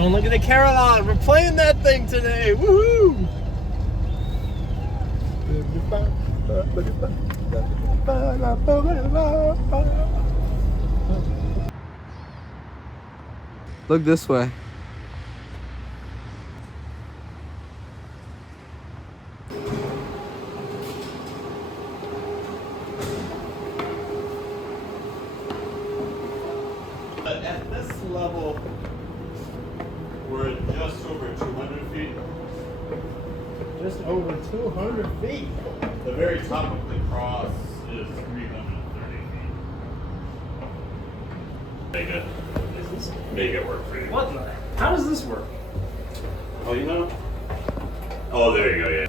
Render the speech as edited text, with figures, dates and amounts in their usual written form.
Oh, look at the Carillon. We're playing that thing today. Woohoo! Look this way. At this level, we're at just over 200 feet. Just over 200 feet. The very top of the cross is 330 feet. Make it work for you. What? How does this work? Oh, you know? Oh, there you go, yeah.